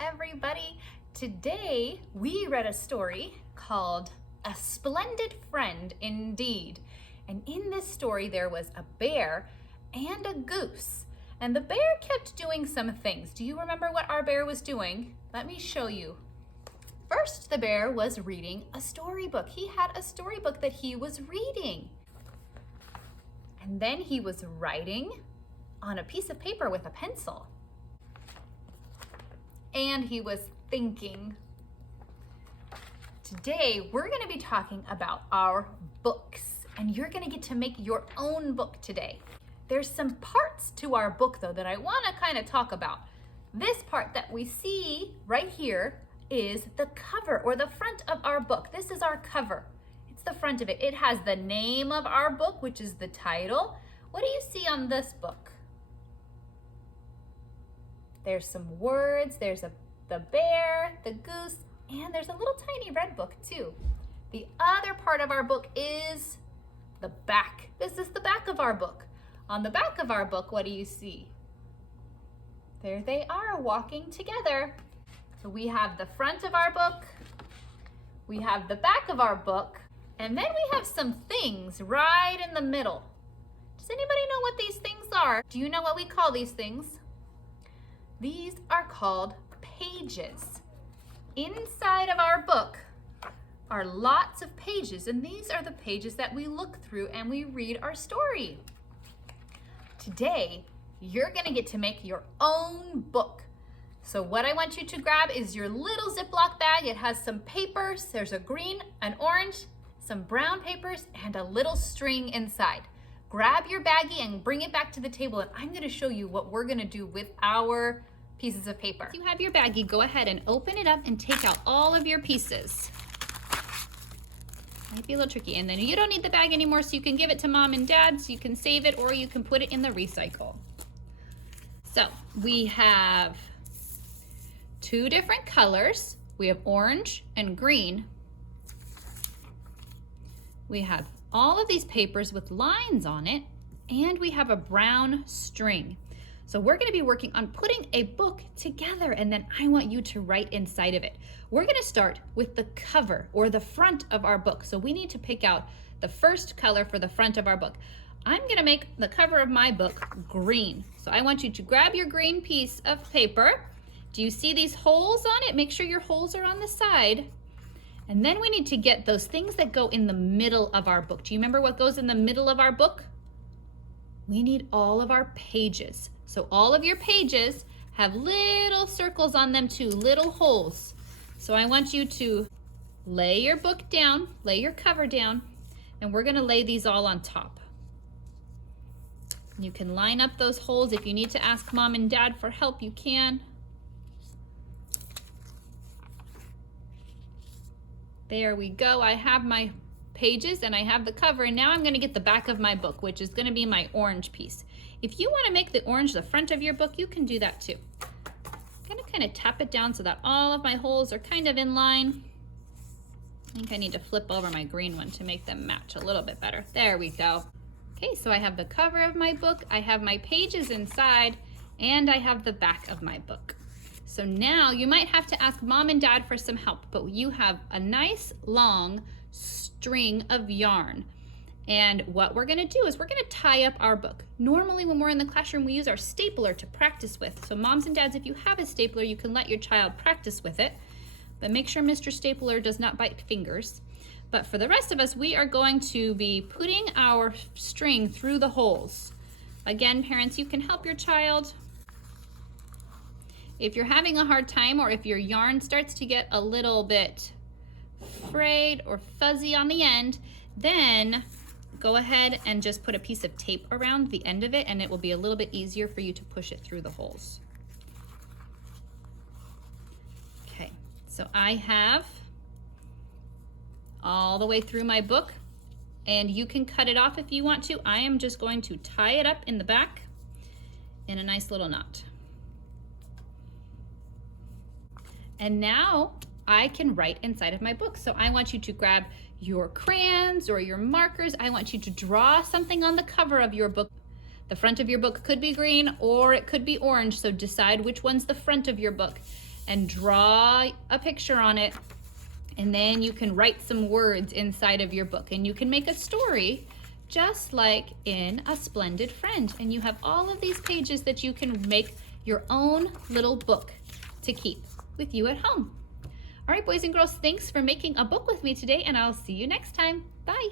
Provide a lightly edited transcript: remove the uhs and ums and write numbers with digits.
everybody. Today we read a story called A Splendid Friend Indeed. And in this story there was a bear and a goose. And the bear kept doing some things. Do you remember what our bear was doing? Let me show you. First, the bear was reading a storybook. He had a storybook that he was reading. And then he was writing on a piece of paper with a pencil. And he was thinking. Today, we're going to be talking about our books, and you're going to get to make your own book today. There's some parts to our book, though, that I want to kind of talk about. This part that we see right here is the cover or the front of our book. This is our cover. It's the front of it. It has the name of our book, which is the title. What do you see on this book? There's some words. There's the bear, the goose, and there's a little tiny red book too. The other part of our book is the back. This is the back of our book. On the back of our book, what do you see? There they are walking together. So we have the front of our book, we have the back of our book, and then we have some things right in the middle. Does anybody know what these things are? Do you know what we call these things? These are called pages. Inside of our book are lots of pages, and these are the pages that we look through and we read our story. Today, you're gonna get to make your own book. So what I want you to grab is your little Ziploc bag. It has some papers. There's a green, an orange, some brown papers, and a little string inside. Grab your baggie and bring it back to the table, and I'm gonna show you what we're gonna do with our pieces of paper. If you have your baggie, go ahead and open it up and take out all of your pieces. Might be a little tricky. And then you don't need the bag anymore, so you can give it to mom and dad, so you can save it, or you can put it in the recycle. So we have two different colors. We have orange and green. We have all of these papers with lines on it, and we have a brown string. So we're gonna be working on putting a book together, and then I want you to write inside of it. We're gonna start with the cover or the front of our book. So we need to pick out the first color for the front of our book. I'm gonna make the cover of my book green. So I want you to grab your green piece of paper. Do you see these holes on it? Make sure your holes are on the side. And then we need to get those things that go in the middle of our book. Do you remember what goes in the middle of our book? We need all of our pages. So all of your pages have little circles on them too, little holes. So I want you to lay your book down, lay your cover down, and we're gonna lay these all on top. You can line up those holes. If you need to ask mom and dad for help, you can. There we go. I have my pages and I have the cover, and now I'm gonna get the back of my book, which is gonna be my orange piece. If you wanna make the orange the front of your book, you can do that too. I'm gonna kind of tap it down so that all of my holes are kind of in line. I think I need to flip over my green one to make them match a little bit better. There we go. Okay, so I have the cover of my book, I have my pages inside, and I have the back of my book. So now you might have to ask mom and dad for some help, but you have a nice long string of yarn. And what we're gonna do is we're gonna tie up our book. Normally when we're in the classroom, we use our stapler to practice with. So moms and dads, if you have a stapler, you can let your child practice with it, but make sure Mr. Stapler does not bite fingers. But for the rest of us, we are going to be putting our string through the holes. Again, parents, you can help your child. If you're having a hard time, or if your yarn starts to get a little bit frayed or fuzzy on the end, then go ahead and just put a piece of tape around the end of it, and it will be a little bit easier for you to push it through the holes. Okay, so I have all the way through my book, and you can cut it off if you want to. I am just going to tie it up in the back in a nice little knot. And now I can write inside of my book. So I want you to grab your crayons or your markers. I want you to draw something on the cover of your book. The front of your book could be green or it could be orange, so decide which one's the front of your book. and draw a picture on it. And then you can write some words inside of your book, and you can make a story just like in A Splendid Friend. And you have all of these pages that you can make your own little book to keep with you at home. All right, boys and girls, thanks for making a book with me today, and I'll see you next time. Bye.